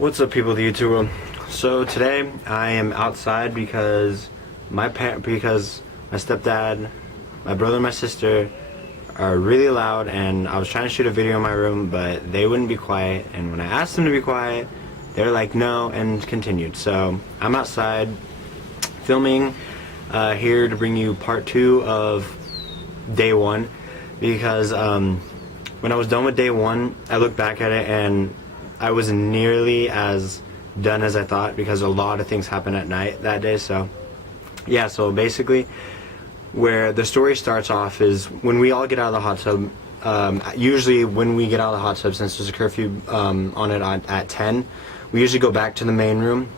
What's up, people of the YouTube world? So today I am outside because my stepdad, my brother and my sister are really loud, and I was trying to shoot a video in my room, but they wouldn't be quiet, and when I asked them to be quiet, they're like no, and continued. So I'm outside filming here to bring you part 2 of day 1, because when I was done with day 1, I looked back at it and I wasn't nearly as done as I thought, because a lot of things happened at night that day. So yeah, so basically where the story starts off is when we all get out of the hot tub. Usually when we get out of the hot tub, since there's a curfew on it at 10, we usually go back to the main room,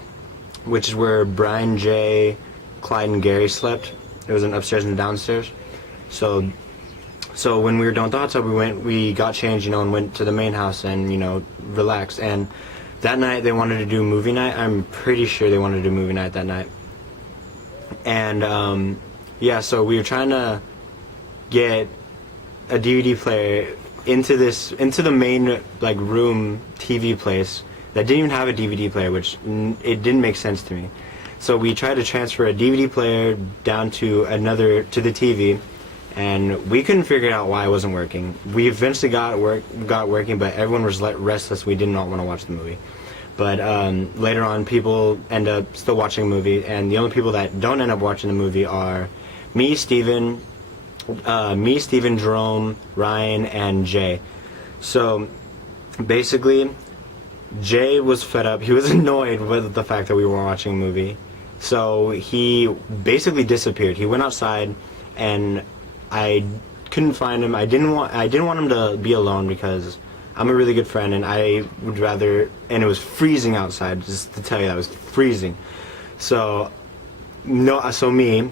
which is where Brian, Jay, Clyde, and Gary slept. It was an upstairs and downstairs. So when we were done with the hot tub, we got changed, and went to the main house and, relaxed. And that night they wanted to do movie night. I'm pretty sure they wanted to do movie night that night. And yeah, so we were trying to get a DVD player into the main room TV place that didn't even have a DVD player, which it didn't make sense to me. So we tried to transfer a DVD player down to the TV. And we couldn't figure out why it wasn't working. We eventually got working, but everyone was restless. We did not want to watch the movie. But later on, people end up still watching the movie, and the only people that don't end up watching the movie are me, Steven, Jerome, Ryan, and Jay. So basically, Jay was fed up. He was annoyed with the fact that we were watching a movie. So he basically disappeared. He went outside, and I couldn't find him. I didn't want him to be alone, because I'm a really good friend, and I would rather. And it was freezing outside. Just to tell you, that it was freezing. So me,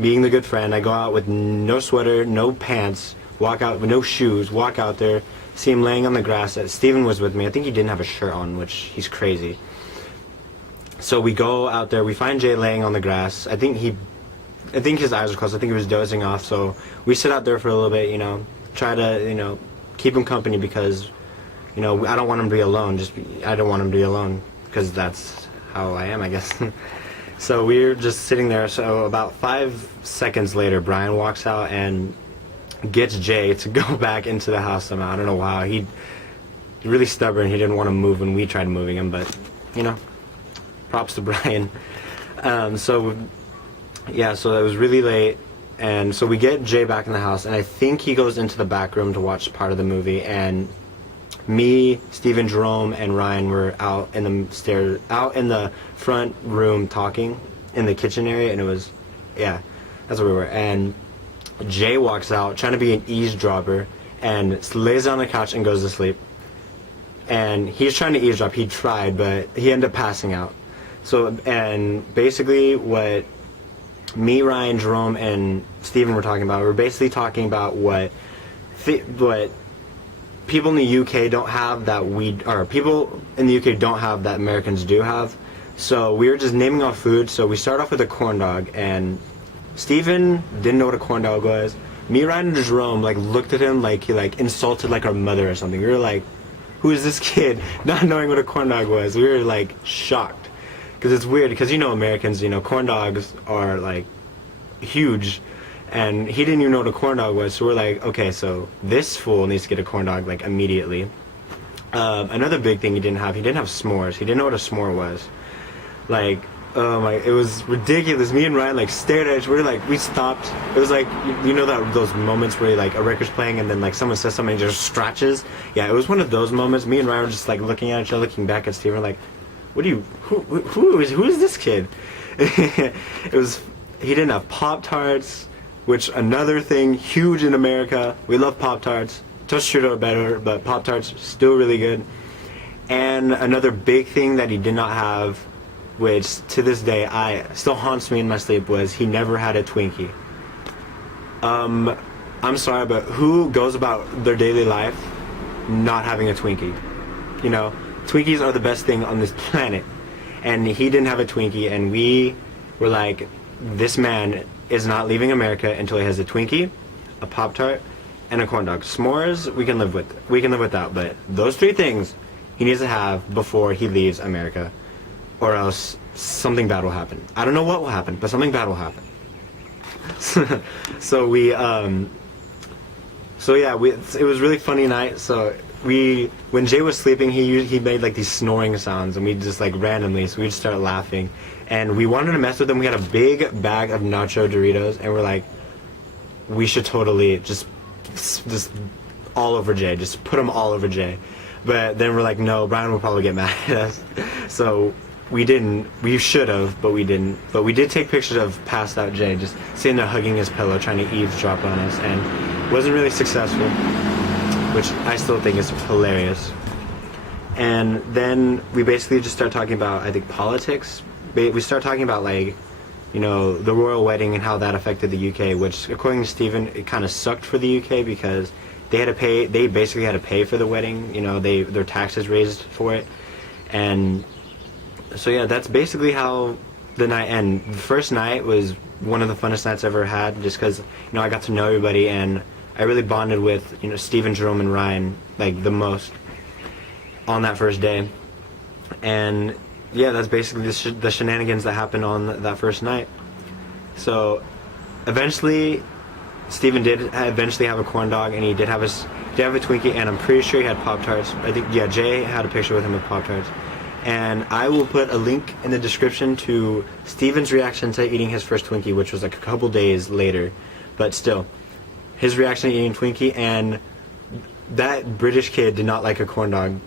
being the good friend, I go out with no sweater, no pants, walk out with no shoes, walk out there, see him laying on the grass. Steven was with me. I think he didn't have a shirt on, which he's crazy. So we go out there. We find Jay laying on the grass. I think his eyes were closed. I think he was dozing off. So we sit out there for a little bit, try to, keep him company, because, I don't want him to be alone. I don't want him to be alone, because that's how I am, I guess. So we're just sitting there. So about 5 seconds later, Brian walks out and gets Jay to go back into the house somehow. I don't know how. He's really stubborn. He didn't want to move when we tried moving him, but, props to Brian. Yeah, so it was really late, and so we get Jay back in the house, and I think he goes into the back room to watch part of the movie, and me, Steven, Jerome, and Ryan were out in the front room talking in the kitchen area, and that's where we were. And Jay walks out trying to be an eavesdropper and lays on the couch and goes to sleep. And he's trying to eavesdrop. He tried, but he ended up passing out. So, and basically what me, Ryan, Jerome, and Steven were talking about, we're basically talking about what people in the UK don't have that people in the UK don't have that Americans do have. So we were just naming off food. So we start off with a corn dog, and Steven didn't know what a corn dog was. Me, Ryan, and Jerome looked at him like he insulted our mother or something. We were like, who is this kid, not knowing what a corn dog was? We were shocked. Because it's weird, because Americans, corn dogs are huge, and he didn't even know what a corn dog was. So we're like, okay, so this fool needs to get a corn dog immediately. Another big thing he didn't have s'mores. He didn't know what a s'more was. Oh my, it was ridiculous. Me and Ryan stared at each other. We stopped. It was those moments where a record's playing and then someone says something and just scratches. Yeah, it was one of those moments. Me and Ryan were just looking at each other, looking back at Steven who is this kid? He didn't have Pop-Tarts, which another thing huge in America. We love Pop-Tarts. Toast Strudel are better, but Pop-Tarts still really good. And another big thing that he did not have, which to this day still haunts me in my sleep, was he never had a Twinkie. I'm sorry, but who goes about their daily life not having a Twinkie? Twinkies are the best thing on this planet, and he didn't have a Twinkie, and we were like, this man is not leaving America until he has a Twinkie, a Pop-Tart, and a corn dog. S'mores we can live without, but those 3 things he needs to have before he leaves America, or else something bad will happen. I don't know what will happen, but something bad will happen. So it was a really funny night. So when Jay was sleeping, he made like these snoring sounds, and we just like randomly, so we just started laughing, and we wanted to mess with him. We had a big bag of nacho Doritos, and we're like, we should totally just all over Jay, just put them all over Jay. But then we're like, no, Brian will probably get mad at us. So we didn't. We should have, but we didn't. But we did take pictures of passed out Jay, just sitting there hugging his pillow, trying to eavesdrop on us, and wasn't really successful, which I still think is hilarious. And then we basically just start talking about, I think, politics. We start talking about, like, you know, the royal wedding and how that affected the UK, which, according to Stephen, it kind of sucked for the UK because they basically had to pay for the wedding. You know, their taxes raised for it. And so yeah, that's basically how the night ended. The first night was one of the funnest nights I've ever had, just because, you know, I got to know everybody, and I really bonded with, you know, Steven, Jerome, and Ryan, like, the most on that first day. And yeah, that's basically the shenanigans that happened on that first night. So eventually Steven did eventually have a corn dog, and he did have a Twinkie, and I'm pretty sure he had Pop-Tarts. I think, yeah, Jay had a picture with him with Pop-Tarts. And I will put a link in the description to Steven's reaction to eating his first Twinkie, which was like a couple days later. But still, his reaction to eating Twinkie, and that British kid did not like a corn dog.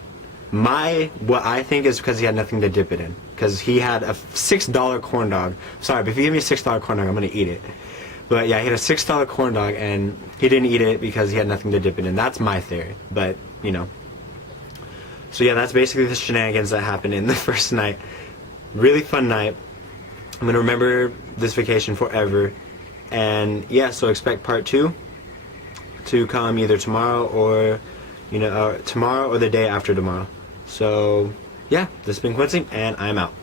What I think is because he had nothing to dip it in. Because he had a $6 corn dog. Sorry, but if you give me a $6 corn dog, I'm going to eat it. But yeah, he had a $6 corn dog, and he didn't eat it because he had nothing to dip it in. That's my theory, but, you know. So yeah, that's basically the shenanigans that happened in the first night. Really fun night. I'm going to remember this vacation forever. And yeah, so expect part 2 to come either tomorrow or, you know, tomorrow or the day after tomorrow. So yeah, this has been Quincy, and I'm out.